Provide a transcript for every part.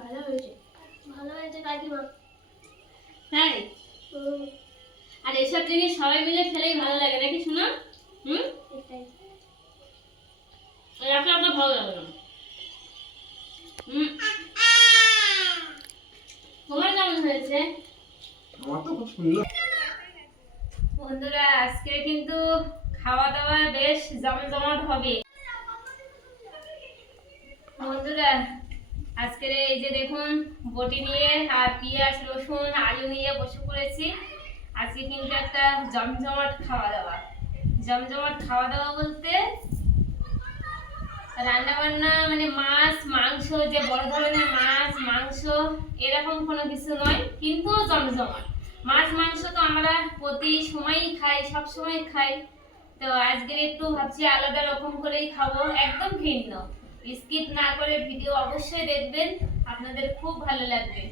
ভালো হয়েছে, ভালো হয়েছে কাকিমা। তাই? আর এসব জিনিস সবাই মিলে খেলেই ভালো লাগে নাকি শোনা? সেটাই। একা একা ভালো লাগে না। তোমার কেমন হয়েছে? আমার তো খুব সুন্দর। বন্ধুরা আজকে কিন্তু খাওয়া দাওয়া বেশ জমজমাট হবে। বন্ধুরা আজকের এই যে দেখুন বটি নিয়ে আর পেঁয়াজ রসুন আলু নিয়ে বসে পড়েছি। আজকে কিন্তু একটা জমজমাট খাওয়া দাওয়া। জমজমাট খাওয়া দাওয়া বলতে রান্না বান্না মানে মাছ মাংস, যে বড় ধরনের মাছ মাংস এরকম কোনো কিছু নয়, কিন্তু জমজমাট। মাছ মাংস তো আমরা প্রতি সময়ই খাই, সব সময় খাই। তো আজকে একটু ভাবছি আলাদা রকম করেই খাবো, একদম ভিন্ন। স্কিপ না করে ভিডিও অবশ্যই দেখবেন, আপনাদের খুব ভালো লাগবে।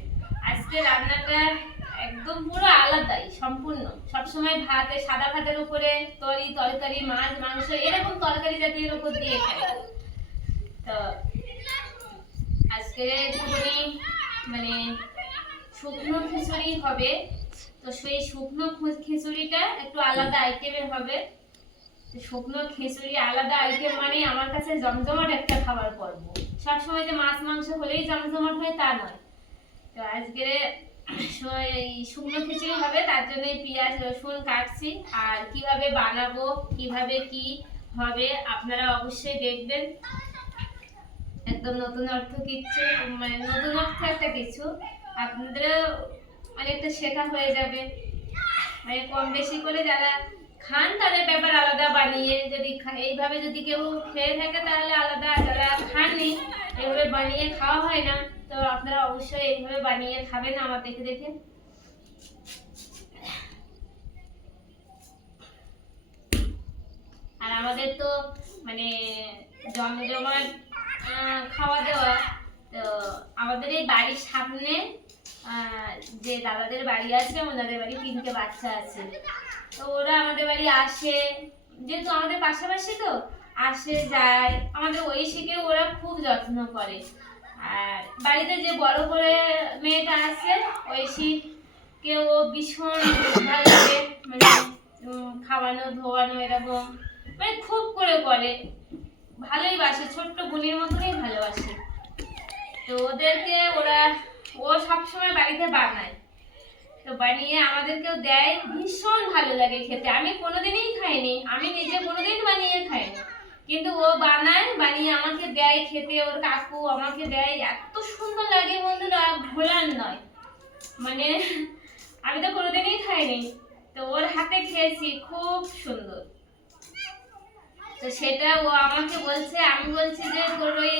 আজকে রান্নাটা একদম পুরো আলাদাই, সম্পূর্ণ। সবসময় ভাতে সাদা ভাতের উপরে তরকারি মাছ মাংস এরকম তরকারি জাতীয়ের উপর দিয়ে খাই। তো আজকে একটুখানি মানে শুকনো খিচুড়ি হবে। তো সেই শুকনো খিচুড়িটা একটু আলাদা আইটেমের হবে। শুকনো খিচুড়ি আলাদা আইটেম মানে আমার কাছে জমজমাট একটা খাবার পর্ব। সবসময় যে মাছ মাংস হলেই জমজমাট হয় তা নয়। তো আজকে শুকনো খিচুড়ি হবে, তার জন্য পেঁয়াজ রসুন কাটছি। আর কিভাবে বানাবো কিভাবে কি হবে আপনারা অবশ্যই দেখবেন। একদম নতুন অর্থ কিছু, মানে নতুন অর্থ একটা কিছু আপনাদের অনেকটা শেখা হয়ে যাবে। মানে কম বেশি করে যারা খান তাদের ব্যাপার আলাদা, বানিয়ে যদি এইভাবে যদি কেউ খেয়ে থাকে তাহলে আলাদা, যারা খাননি এইভাবে বানিয়ে খাওয়া হয় না, তো আপনারা অবশ্যই এইভাবে বানিয়ে খাবেন আমার দেখে দেখে। আর আমাদের তো মানে জমজমাট খাওয়া দাওয়া। তো আমাদের এই বাড়ির সামনে যে দাদাদের বাড়ি আছে, ওনাদের বাড়ি 3টে বাচ্চা আছে। তো ওরা আমাদের বাড়ি আসে, যেহেতু আমাদের পাশাপাশি তো আসে যায়। আমাদের ঐশীকে ওরা খুব যত্ন করে। আর বাড়িতে যে বড় করে মেয়েটা আছে ঐশীকে ও ভীষণ ভালো লাগে, মানে খাওয়ানো ধোয়ানো এরকম মানে খুব করে ভালোই বাসে, ছোট্ট বোনের মতনই ভালোবাসে। তো ওদেরকে ও সবসময় বাড়িতে বানায়, তো বানিয়ে আমাদেরকেও দেয়, ভীষণ ভালো লাগে খেতে। আমি কোনোদিনই খাইনি, আমি নিজে কোনোদিন বানিয়ে খাইনি, কিন্তু ও বানিয়ে আমাকে দেয় খেতে। ওর কাকু আমাকে দেয়, এত সুন্দর লাগে বন্ধুরা, ভোলার নয়। মানে আমি তো কোনোদিনই খাইনি, তো ওর হাতে খেয়েছি, খুব সুন্দর। তো সেটা ও আমাকে বলছে, আমি বলছি যে তোর ওই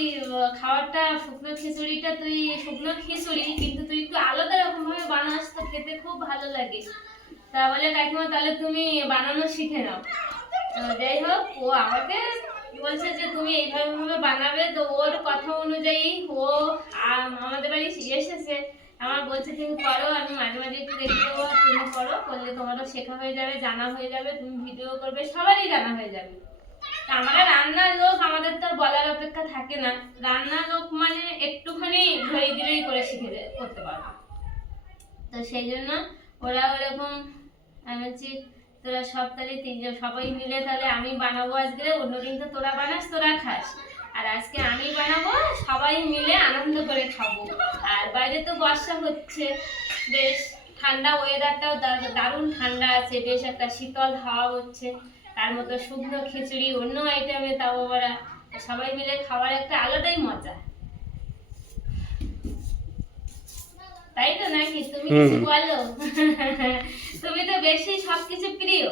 খাবারটা শুকনো খিচুড়িটা, তুই শুকনো খিচুড়ি কিন্তু তুই একটু আলাদা রকম ভাবে বানাস, তো খেতে খুব ভালো লাগে। তা বলে কাকিমা তাহলে তুমি বানানো শিখে নাও। তো যাই হোক, ও আমাকে বলছে যে তুমি এইভাবে বানাবে। তো ওর কথা অনুযায়ী ও আমাদের বাড়ি এসেছে, আমার বলছে তুমি করো, আমি মাঝে মাঝে একটু দেখে দেবো, তুমি করো, করলে তোমারও শেখা হয়ে যাবে, জানা হয়ে যাবে, তুমি ভিডিও করবে, সবারই জানা হয়ে যাবে। আমরা রান্নার লোক, আমাদের তো বলার অপেক্ষা থাকে না। রান্নার লোক মানে একটুখানি ধরে দিলেই করে শিখে করতে পারবো। তো সেই জন্য ওরা ওরকম, আমি বলছি তোরা সব তাহলে 3জন সবাই মিলে তাহলে আমি বানাবো আজকে, অন্যদিন তো তোরা বানাস তোরা খাস, আর আজকে আমি বানাবো, সবাই মিলে আনন্দ করে খাবো। আর বাইরে তো বর্ষা হচ্ছে, বেশ ঠান্ডা, ওয়েদারটাও দারুণ ঠান্ডা আছে, বেশ একটা শীতল হাওয়া হচ্ছে। তার মতো শুকনো খিচুড়ি অন্য আইটেমে, তাও আবার সবাই মিলে খাওয়ার একটা আলাদাই মজা, তাই তো নাকি? তুমি কিছু বলো। তুমি তো বেশি সবকিছু প্রিয়।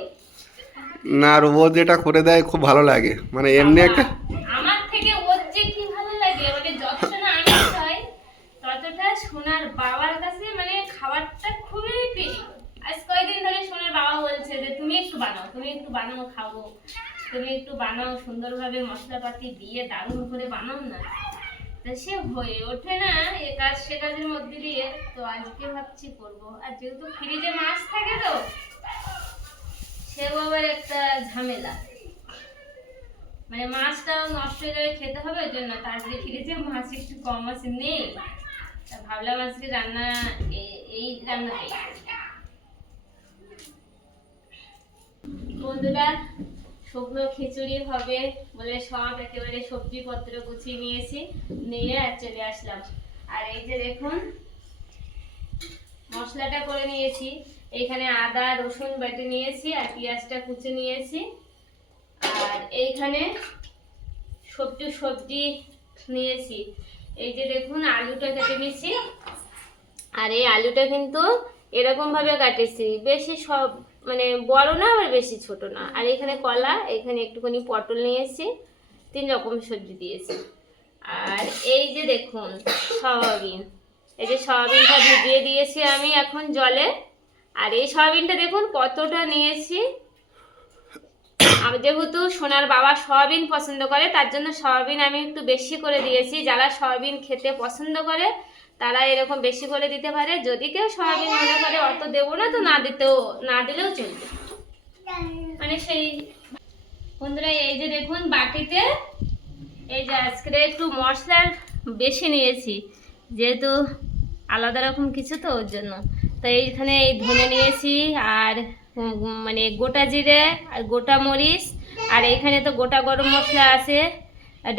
না, আর ও যেটা করে দেয় খুব ভালো লাগে, মানে এমনি একটা আমার থেকে ওর যে কি ভালো লাগে, মানে যতটা না আমি খাই ততটা সোনার বাবার কাছে মানে খাবারটা খুবই প্রিয়। আজ কয়েকদিন ধরে সোনার বাবা বলছে যে তুমি একটু বানাও, তুমি একটু বানাও, খাবো, তুমি একটু বানাও, সুন্দরভাবে মশলাপাতি দিয়ে দারুণ করে বানাও না। তা সে হয়ে ওঠে না এ কাজ সে কাজের মধ্যে দিয়ে। তো আজকে ভাবছি করবো, আর যেহেতু ফ্রিজে মাছ থাকে তো সেও আবার একটা ঝামেলা, মানে মাছটাও নষ্ট হয়ে যাবে, খেতে হবে, ওই জন্য। তার যে ফ্রিজে মাছ একটু কম আছে, নেই, তা ভাবলাম আজকে রান্না এই রান্নাটাই করব। বন্ধুরা শুকনো খিচুড়ি হবে বলে সব একেবারে সবজিপত্র গুছিয়ে নিয়েছি, নিয়ে আর চলে আসলাম। আর এই যে দেখুন মশলাটা করে নিয়েছি, এইখানে আদা রসুন বেটে নিয়েছি আর পেঁয়াজটা কুচে নিয়েছি। আর এইখানে সবজি নিয়েছি, এই যে দেখুন আলুটা কেটে নিয়েছি। আর এই আলুটা কিন্তু এরকম ভাবে কাটেছি, বেশি সব মানে বড় না আবার বেশি ছোট না। আর এখানে কলা, এখানে একটুখানি পটল নিয়েছি, 3 রকম সবজি দিয়েছি। আর এই যে দেখুন সয়াবিন, এই যে সয়াবিনটা ভিজিয়ে দিয়েছি আমি এখন জলে। আর এই সয়াবিনটা দেখুন কতটা নিয়েছি, আমি যেহেতু সোনার বাবা সয়াবিন পছন্দ করে তার জন্য সয়াবিন আমি একটু বেশি করে দিয়েছি। যারা সয়াবিন খেতে পছন্দ করে তারা এরকম বেশি করে দিতে পারে, যদি কেউ সয়াবিন মনে করে অত দেবো না তো না দিলেও চলবে, মানে সেই। বন্ধুরা এই যে দেখুন বাটিতে এই যে আজকে একটু মশলার বেশি নিয়েছি, যেহেতু আলাদা রকম কিছু তো ওর জন্য। তো এইখানে এই ধনে নিয়েছি আর মানে গোটা জিরে আর গোটা মরিচ, আর এইখানে তো গোটা গরম মশলা আছে,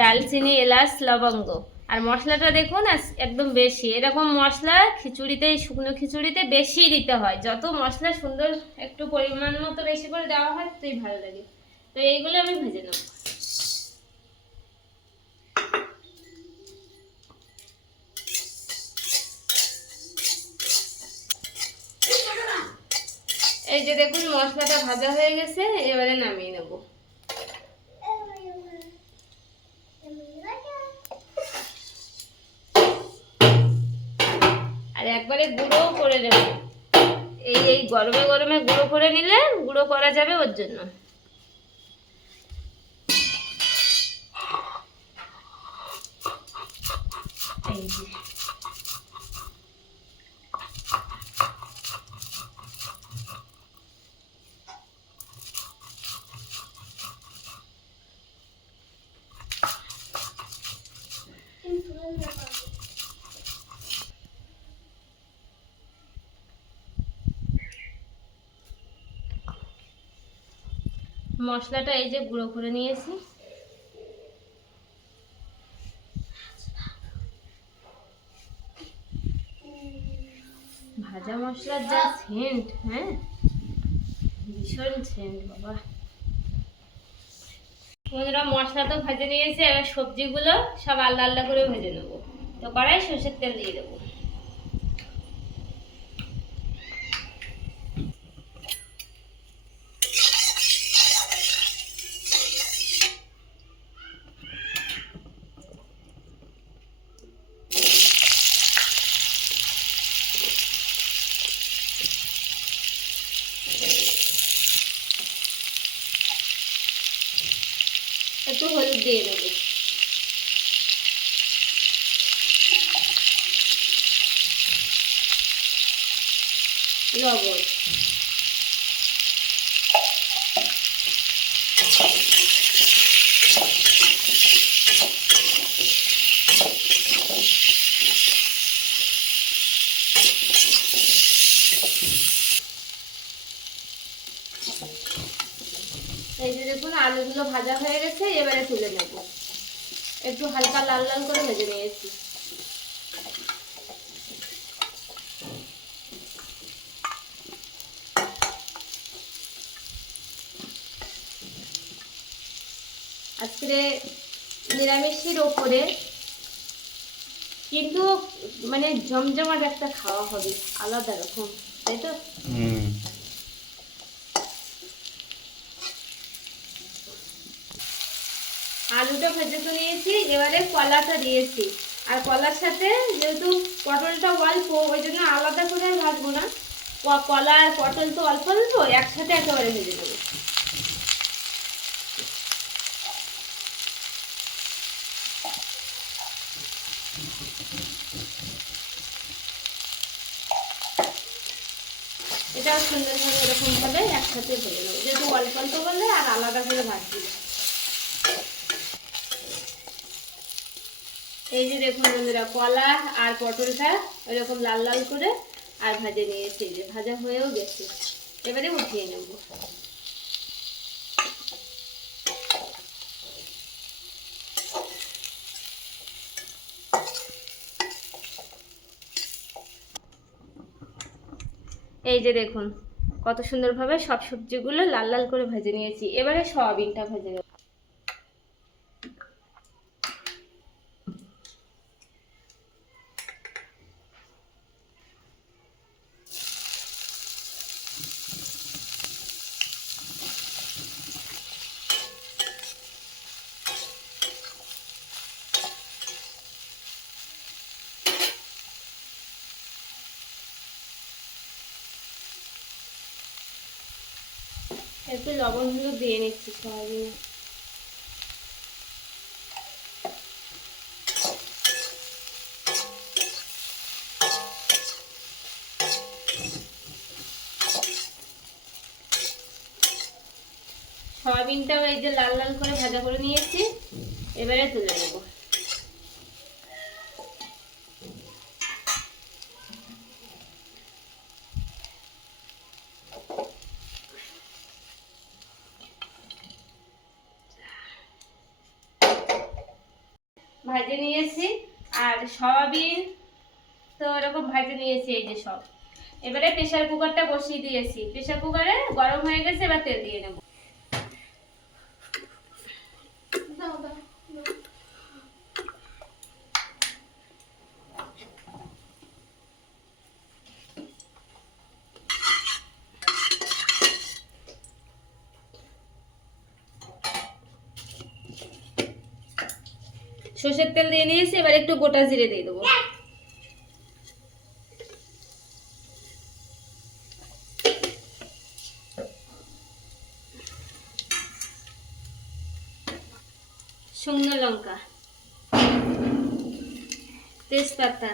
ডালচিনি এলাচ লবঙ্গ। আর মশলাটা দেখুন একদম বেশি, এরকম মশলা খিচুড়িতে শুকনো খিচুড়িতে বেশি দিতে হয়, যত মশলা সুন্দর একটু পরিমাণ মতো বেশি করে দেওয়া হয় ততই ভালো লাগে। তো এইগুলো আমি ভেজে নেব। এই যে দেখুন মশলাটা ভাজা হয়ে গেছে, এবারে নামিয়ে নেব। আর একবারে গুঁড়োও করে নেব, এই গরমে গরমে গুঁড়ো করে নিলে গুঁড়ো করা যাবে ওর জন্য। এই যে মশলাটা এই যে গুঁড়ো করে নিয়েছি। ভাজা মশলার যা সেন্ট, হ্যাঁ ভীষণ সেন্ট বাবা। বন্ধুরা মশলা তো ভেজে নিয়েছি, এবার সবজিগুলো সব আলাদা আলাদা করে ভেজে নেবো। তো কড়াই সরষের তেল দিয়ে দেবো। একটু হলুদ দিয়ে দেবো, লবণ, এই যে দেখুন আলুগুলো ভাজা হয়ে গেছে, এবারে তুলে নেব। একটু হালকা লাল লাল করে ভেজে নিয়েছি। আজকে নিরামিষের ওপরে কিন্তু মানে জমজমাট একটা খাওয়া হবে, আলাদা রকম, তাই তো? আলুটা ভেজে তো নিয়েছি, এবারে কলাটা দিয়েছি। আর কলার সাথে যেহেতু পটলটা অল্প ওই জন্য আলাদা করে ভাজবো না, কলা আর পটল তো অল্প অল্প একসাথে একেবারে ভেজে দেবো। এটাও সুন্দরভাবে এরকম ভাবে একসাথে ভেজে নেবো, যেহেতু অল্প অল্প করলে আর আলাদা করে ভাজবো। এই যে দেখুন বন্ধুরা, কলা আর পটলটা এরকম লাল লাল করে আর ভাজে নিয়েছি, যে ভাজা হয়েও গেছে। এবারে উঠিয়ে নেব। এই যে দেখুন কত সুন্দরভাবে সব সবজিগুলো লাল লাল করে ভেজে নিয়েছি। এবারে সয়াবিনটা ভেজে নেব। একটু লবণ হলুদ দিয়ে নিচ্ছি সয়াবিনে। সয়াবিনটাও এই যে লাল লাল করে ভাজা করে নিয়েছি, এবারে তুলে নেব। ভাজে নিয়েছি আর সয়াবিন তো এরকম ভাজে নিয়েছি এই যে সব। এবারে প্রেসার কুকারটা বসিয়ে দিয়েছি, প্রেসার কুকারে গরম হয়ে গেছে, এবার তেল দিয়ে নেব। দাও দাও দাও। সর্ষের তেল দিয়ে নিয়েছি, এবার একটু গোটা জিরে দিয়ে দেবো। শুকনো লঙ্কা, তেজপাতা,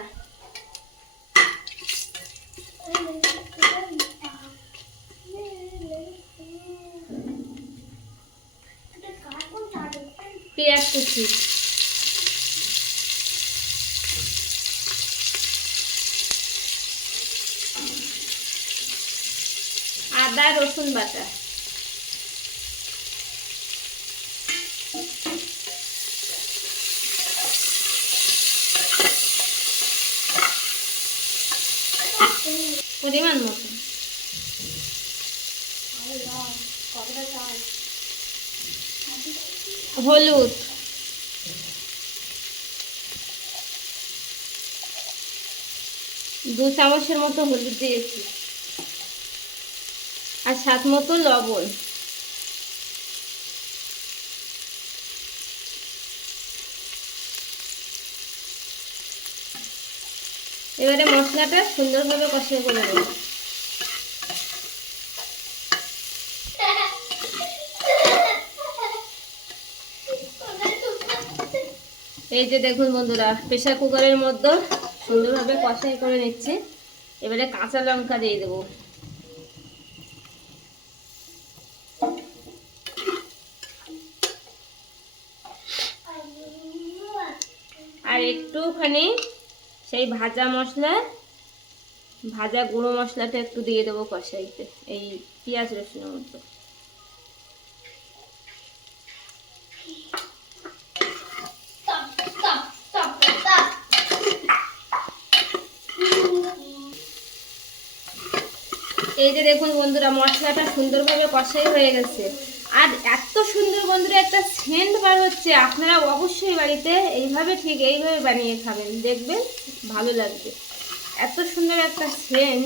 পেঁয়াজ কুচি, আদা রসুন বাটা, পরিমাণ মতো হলুদ, 2 চামচের মতো হলুদ দিয়েছি, আর স্বাদ মতো লবণ। এবারে মশলাটা সুন্দরভাবে কষিয়ে করে নেব। এই যে দেখুন বন্ধুরা, প্রেসার কুকারের মধ্যে সুন্দরভাবে কষাই করে নিচ্ছি। এবারে কাঁচা লঙ্কা দিয়ে দেবো। আর একটুখানি সেই ভাজা মশলা, ভাজা গুঁড়ো মশলাটা একটু দিয়ে দেবো কষাইতে, এই পেঁয়াজ রসুনের মধ্যে। এই যে দেখুন বন্ধুরা, মশলাটা সুন্দরভাবে কষাই হয়ে গেছে, আর এত সুন্দর বন্ধুরা একটা সেন্ট বার হচ্ছে। আপনারা অবশ্যই বাড়িতে এইভাবে বানিয়ে খাবেন, দেখবেন ভালো লাগবে। এত সুন্দর একটা সেন্ট,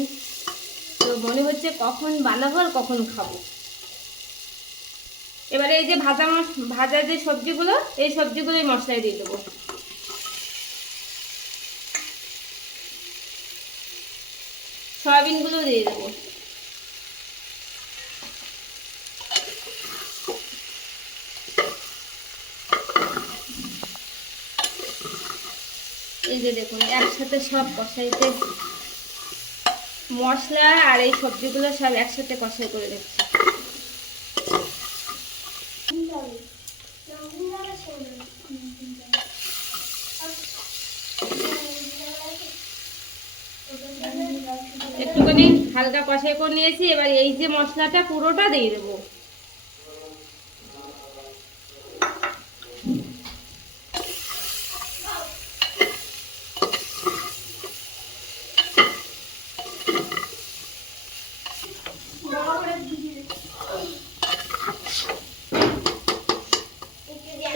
তো মনে হচ্ছে কখন বানাবো আর কখন খাবো। এবারে এই যে ভাজা যে সবজিগুলো, এই সবজিগুলো এই মশলায় দিয়ে দেবো। সয়াবিনগুলো দিয়ে দেবো। এই যে দেখুন একসাথে সব কষাইতে, মশলা আর এই সবজিগুলো সব একসাথে কষাই করে দিচ্ছি। একটুখানি হালকা কষাই করে নিয়েছি। এবার এই যে মশলাটা পুরোটা দিয়ে দেবো।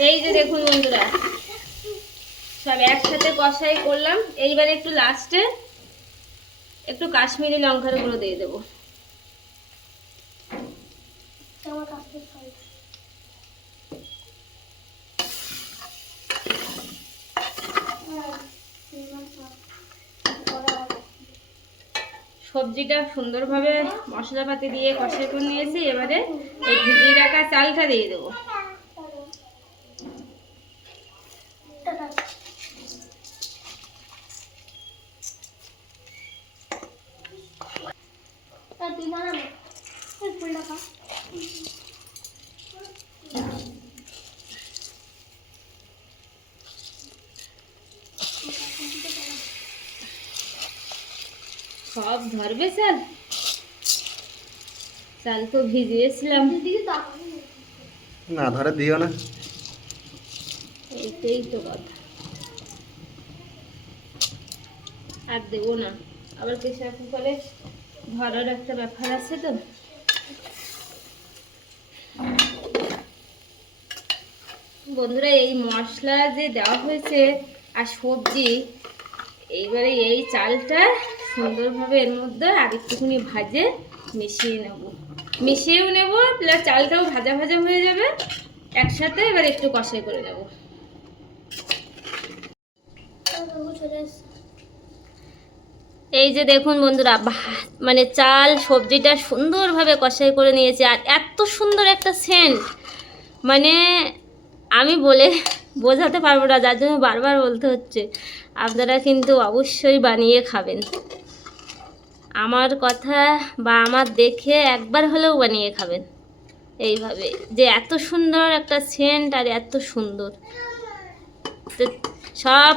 এই যে দেখুন বন্ধুরা, সব একসাথে কষাই করলাম। এইবার একটু লাস্টে একটু কাশ্মীরি লঙ্কার গুঁড়ো দিয়ে দেবো। সবজিটা সুন্দরভাবে মশলাপাতি দিয়ে কষাই করে নিয়েছি। এবারে এই ভিজিয়ে রাখা চালটা দিয়ে দেবো। সব ধরবে চাল, চাল তো ভিজিয়েছিলাম। না ধরে দিও না, এইটাই তো কথা। আর দেবো না, আবার প্রেশার কুকারে ধরার একটা ব্যাপার আছে তো। বন্ধুরা, এই মশলা যে দেওয়া হয়েছে আর সবজি, এইবারে এই চালটা সুন্দরভাবে এর মধ্যে আর একটুখানি ভাজে মিশিয়েও নেব, প্লাস চালটাও ভাজা ভাজা হয়ে যাবে একসাথে। এবার একটু কষাই করে নেব। এই যে দেখুন বন্ধুরা, মানে চাল সবজিটা সুন্দরভাবে কষাই করে নিয়েছি। আর এত সুন্দর একটা সেন্ট, মানে আমি বলে বোঝাতে পারবো না, যার জন্য বারবার বলতে হচ্ছে। আপনারা কিন্তু অবশ্যই বানিয়ে খাবেন। আমার কথা বা আমার দেখে একবার হলেও বানিয়ে খাবেন এইভাবে, যে এত সুন্দর একটা সেন্ট আর এত সুন্দর। তো সব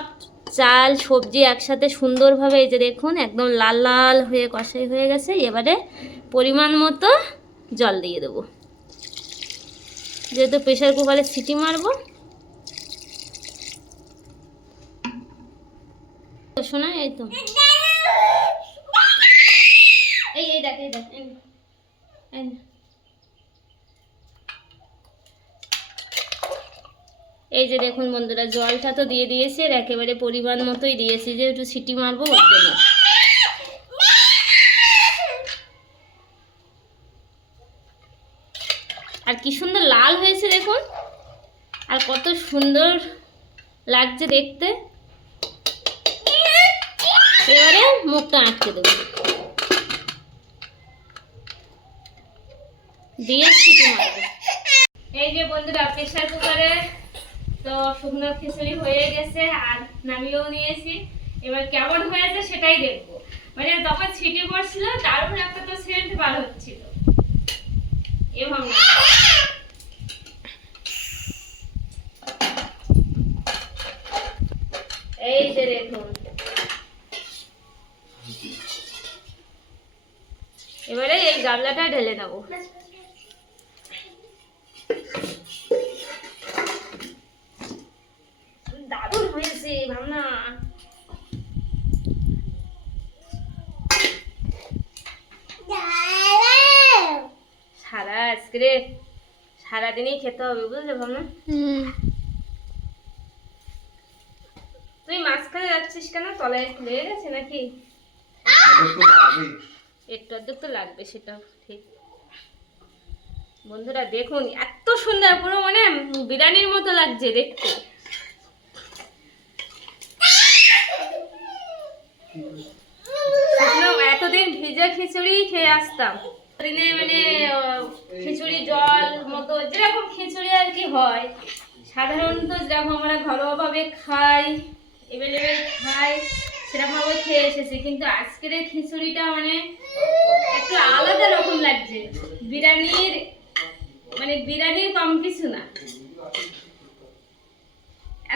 চাল সবজি একসাথে সুন্দরভাবে, এই যে দেখুন একদম লাল লাল হয়ে কষাই হয়ে গেছে। এবারে পরিমাণ মতো জল দিয়ে দেবো, যেহেতু প্রেশার কুকারে সিটি মারবো। শোনা, এই তো এই দেখ এই যে দেখুন বন্ধুরা, জলটা তো দিয়ে দিয়েছি আর একেবারে পরিমাণ মতোই দিয়েছি, যে একটু সিটি মারবো ওর জন্য। আর কি সুন্দর লাল হয়েছে দেখুন, আর কত সুন্দর লাগছে দেখতে। এবারে মুখটা আটকে দেবো, দিয়ে সিটি মারবো। এই যে বন্ধুরা, প্রেশার কুকারে তো শুকনো খিচুড়ি হয়ে গেছে আর নামিয়েও নিয়েছি। এবার কেমন হয়েছে সেটাই দেখবো। মানে তখন ছিটি পড়ছিল, দারুণ একটা তো সেন্ট বার হচ্ছিল। এভাবে এই যে দেখুন, এবারে এই গামলাটা ঢেলে নেবো। দারুণ হয়েছে ভাবনা। সারা আজকে সারাদিনই খেতে হবে, বুঝলে ভাবনা। তুই মাঝখানে যাচ্ছিস কেন? তলায় লেগে গেছে নাকি? একটু অর্ধেক তো লাগবে, সেটা ঠিক। বন্ধুরা দেখুন, এত সুন্দর, পুরো মানে বিরিয়ানির মতো লাগছে দেখতে। এতদিন ভিজে খিচুড়ি খেয়ে আসতাম, দিনে মানে খিচুড়ি জল মতো যেরকম খিচুড়ি আর কি হয় সাধারণত, যেরকম আমরা ঘরোয়াভাবে খাই, এভেলেবেল খাই, সেরকমভাবে খেয়ে এসেছি। কিন্তু আজকের এই খিচুড়িটা মানে একটু আলাদা রকম লাগছে, বিরিয়ানির কম কিছু না।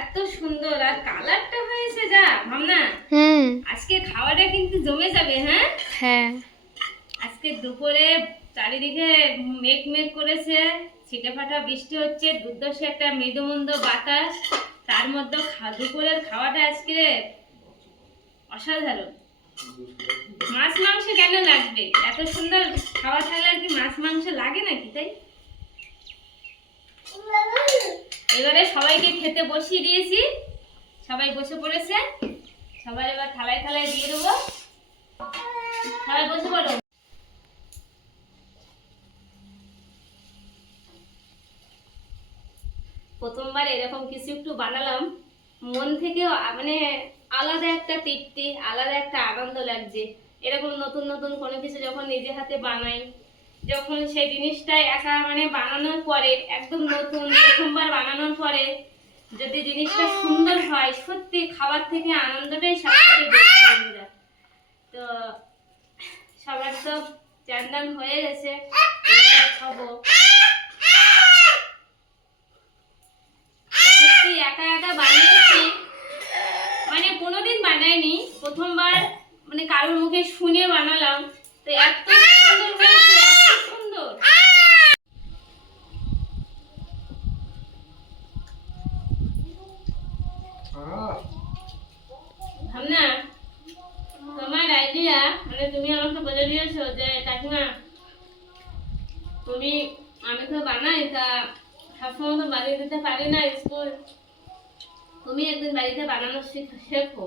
এত সুন্দর আর কালারটা হয়েছে যা ভাবনা। আজকে খাওয়াটা কিন্তু জমে যাবে। হ্যাঁ। হ্যাঁ, আজকে দুপুরে চারিদিকে মেঘ মেঘ করেছে, ছিটে ফাটা বৃষ্টি হচ্ছে, দুর্দশা একটা মৃদুমন্দ বাতাস, তার মধ্যে দুপুরের খাওয়াটা আজকে অসাধারণ। মাছ মাংস কেন লাগবে? এত সুন্দর খাওয়া থাকলে আর কি মাছ মাংস লাগে নাকি? তাই এবারে সবাইকে খেতে বসিয়ে দিয়েছি, সবাই বসে পড়েছে, সবাই এবার থালায় থালায় দিয়ে দেবো। সবাই বসে পড়ো। প্রথমবার এরকম কিছু একটু বানালাম, মন থেকে মানে আলাদা একটা তৃপ্তি, আলাদা একটা আনন্দ লাগছে। এরকম নতুন নতুন কোনো কিছু যখন নিজে হাতে বানাই, যখন সেই জিনিসটাই একা মানে বানানোর পরে একদম নতুন প্রথমবার বানানোর পরে যদি জিনিসটা সুন্দর হয়, সত্যি খাবার থেকে আনন্দটাই সবথেকে বেশি বন্ধুরা। তো সবার তো চান হয়ে গেছে, খাবো। সত্যি একা একা বানিয়েছি, মানে কোনোদিন বানাইনি, প্রথমবার মানে কারোর মুখে শুনে বানালাম, তো এত সুন্দর হয়েছে, এত সুন্দর। ভাবনা, তোমার আইডিয়া মানে তুমি আমাকে বলে দিয়েছো যে কাকিমা আমি তো বানাই, তা সবসময় তো বানিয়ে দিতে পারি না স্কুল, তুমি একদিন বাড়িতে বানানো শেখো,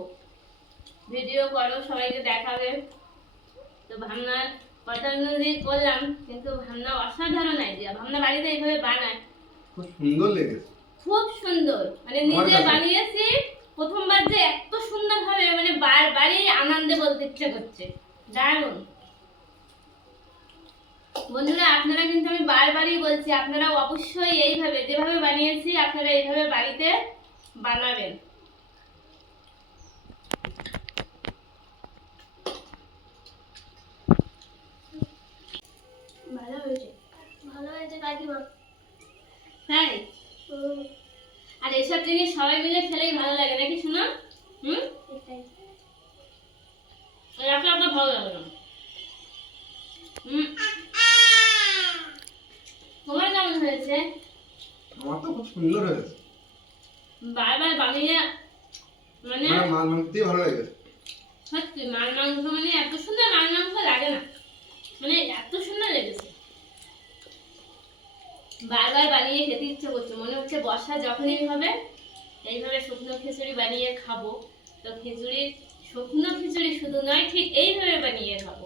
ভিডিও করো, সবাইকে দেখাবে। তো ভাবনার কথা অনুযায়ী করলাম, কিন্তু ভাবনা অসাধারণ আইডিয়া। ভাবনা বাড়িতে এইভাবে বানায়, খুব সুন্দর লেগেছে, খুব সুন্দর, মানে নিজে বানিয়েছি প্রথমবার যে এত সুন্দর হবে, মানে বারবারই আনন্দে বলতে ইচ্ছে করছে। দারুণ বন্ধুরা, আপনারা কিন্তু আমি বারবারই বলছি, আপনারা অবশ্যই এইভাবে যেভাবে বানিয়েছি আপনারা এইভাবে বাড়িতে বানাবেন। ভালো হয়েছে, ভালো হয়েছে কাকিমা। তাই? আর এসব জিনিস সবাই মিলে খেলেই ভালো লাগে নাকি শোনা? এটাই একা একা ভালো লাগে না। তোমার কেমন হয়েছে? আমার তো খুব সুন্দর হয়েছে, বারবার বানিয়ে মানে মাছ মাংস দিয়ে ভালো লেগেছে। সত্যি মাছ মাংস মানে এত সুন্দর মাছ মাংস লাগে না, মানে এত সুন্দর লেগেছে। বারবার বানিয়ে খেতে ইচ্ছে করছে, মনে হচ্ছে বর্ষা যখনই হবে এইভাবে শুকনো খিচুড়ি বানিয়ে খাবো। তো খিচুড়ি, শুকনো খিচুড়ি শুধু নয়, ঠিক এইভাবে বানিয়ে খাবো।